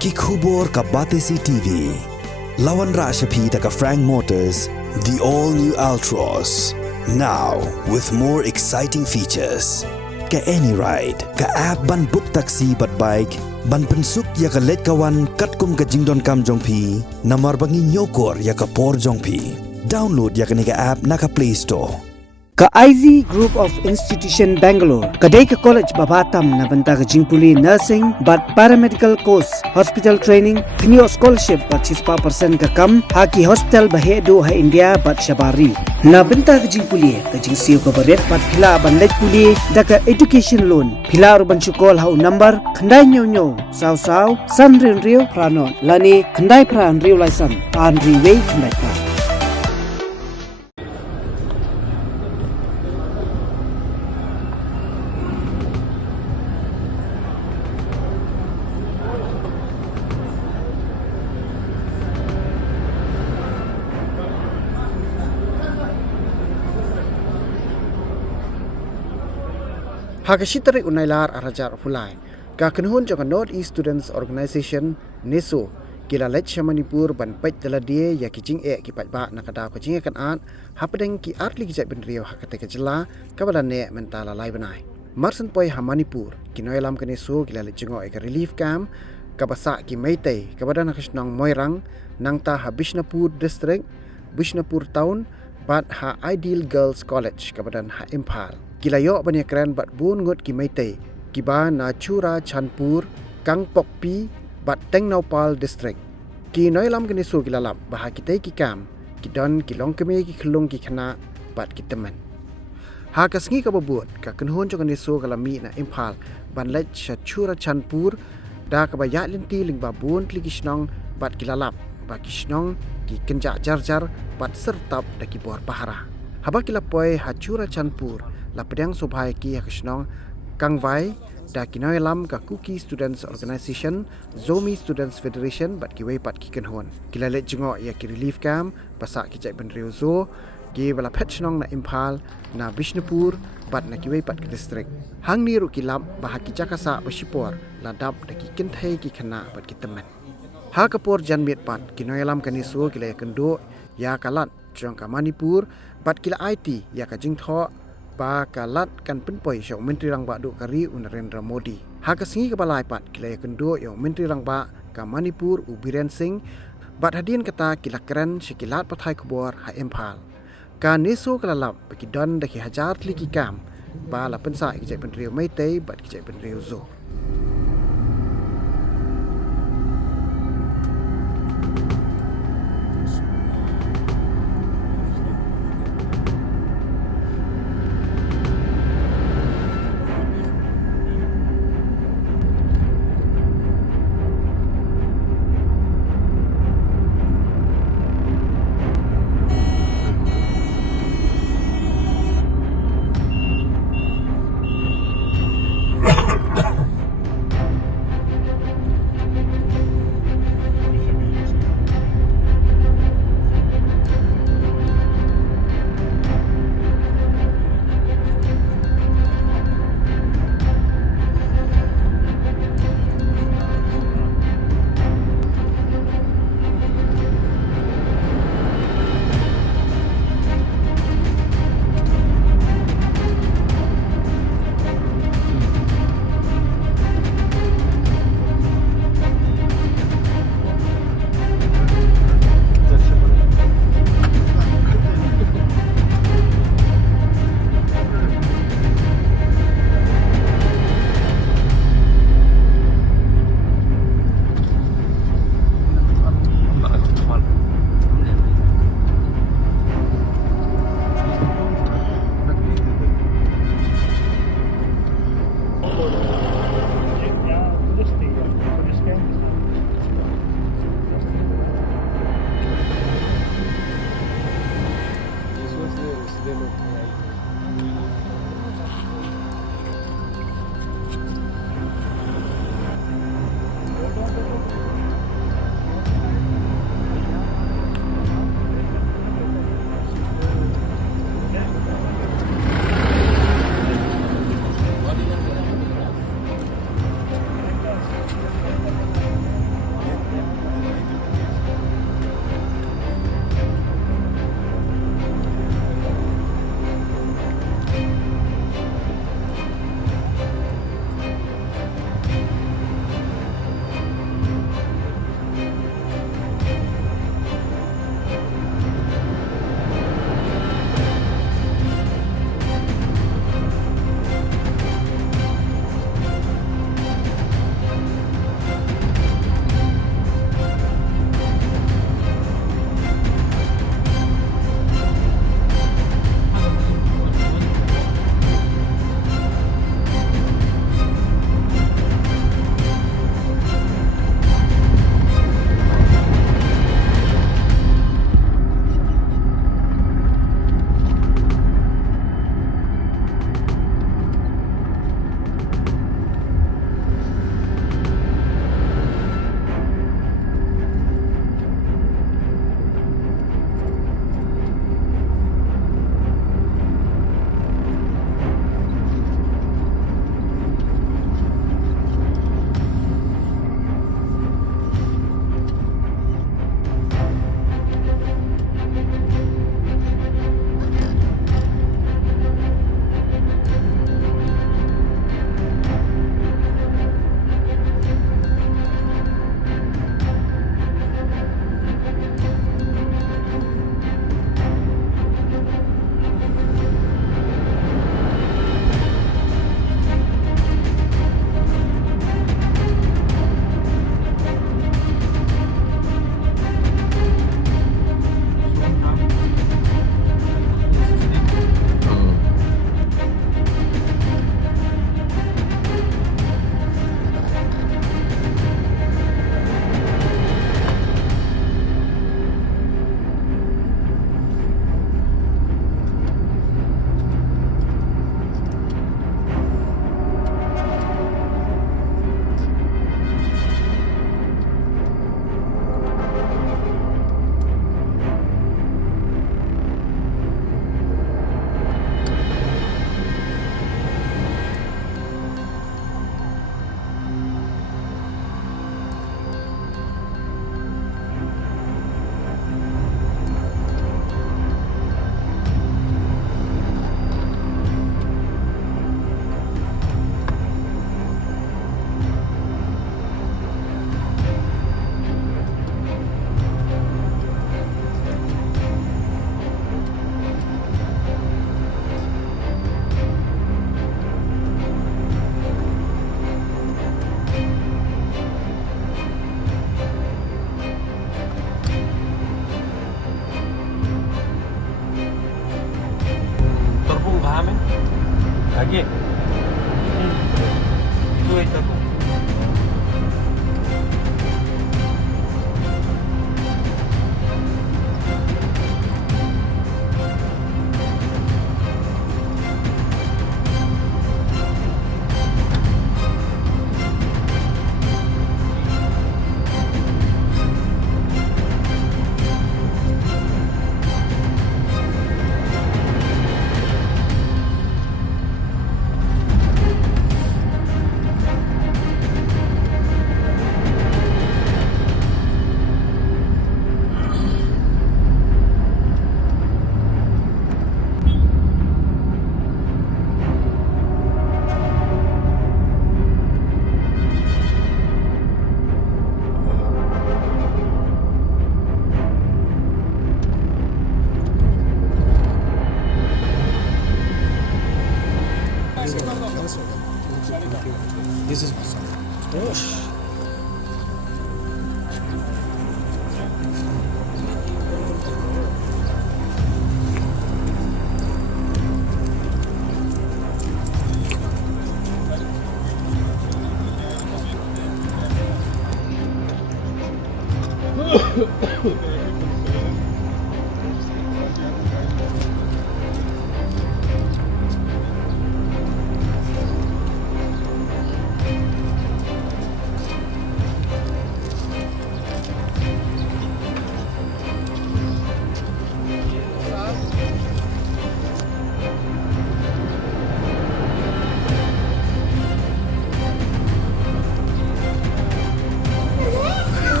Kikubor ka Batesi TV. Lawan Rashapi taka Frank Motors, the all-new Altros. Now, with more exciting features. Ka any ride, ka app ban book taxi bat bike, ban pensuk ya ka let kawan katkum ka jingdon kam jongpi, namar bangi nyokor ya ka por jongpi. Download ya ka nika app naka Play Store. Ka IZ Group of Institution Bangalore, kadai ka college babatam na banta ka jingpuli nursing but paramedical course, hospital training, kniyo scholarship but 6% ka kam, haki hospital bahedo ha India but shabari. Na banta ka jingpuli, ka jingsiyo ka baret but pila ban let puli, da ka education loan, pila ban chukol hau number, kandai nyo, saw, san rio pranon, lani kandai pran rio laisan, an riway kandai pran. Hakashitari unailar arajar fulai. Ka kenhun jong North East Students Organization Neso kila lech Manipur ban pet daladie ya kijing ki ba nakada ko jing kan an hapdeng ki artli ki ben rio hakate ka jela kabala ne mentala lai banai. Marsan poi ha Manipur ki Nongïalam ka Neso kila lech jong ka relief camp kabasa ki Meitei kabada nakisnong Moirang nangta ha Bishnapur district Bishnapur town bat ha Ideal Girls College kabadan ha Impal. Kilayo banyak keren bat bun ngut ki Meitei kiba na Chura Chanpur Kang Pokpi bat Teng Naupal district ki Nongïalam ka Neso kilalap bah kitei ki kam ki don ki long keme ki khlung ki khana bat ki teman ha kasngi ka babut ka kenhun jong Neso kalami na Impal ban lech Chura Chanpur da ka bayat linti ling babun tli kisnong bat kilalap ba kisnong ki kenja jar bat sertap da ki bor pahara haba kilapoi ha Chura Chanpur la pedang sobhai ki hakisnong kangwai da ki Nongïalam ka Kuki Students Organization Zomi Students Federation bat ki wei pat ki kenhon kilale jingo ya ki relief camp pasak ki jai ben reuzo ki bala petchnong na Impal na Bishnapur bat na ki wei pat ki district hang ni ru ki lab bah ki jakasa basipor la dap da ki kenthai ki khana bat ki teman ha kapor janmit pat ki Nongïalam ka Neso kila ya kendo ya kalat jong ka Manipur bat kila IT ya ka jingtho ba kalat kan penpoi syau menteri rangba duk kari Narendra Modi. Ha kasingi ka balai pat kila kendo yo menteri rangba ka Manipur u Biren Singh bat hadin kata kila keren sikilat pathai kubor ha Impal. Ka Neso kalalap bagi don daki hajar tli ki kam ba la pensa ki jai penriu Meitei bat ki jai penriu zo.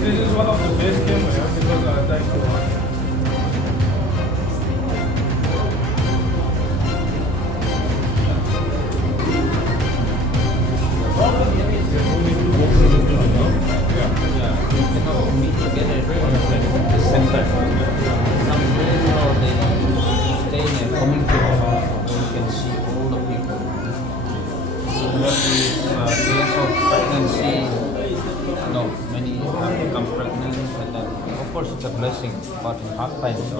This is one of the best cameras because I like to watch. No, many have become pregnant, and then of course it's a blessing, but in hard times,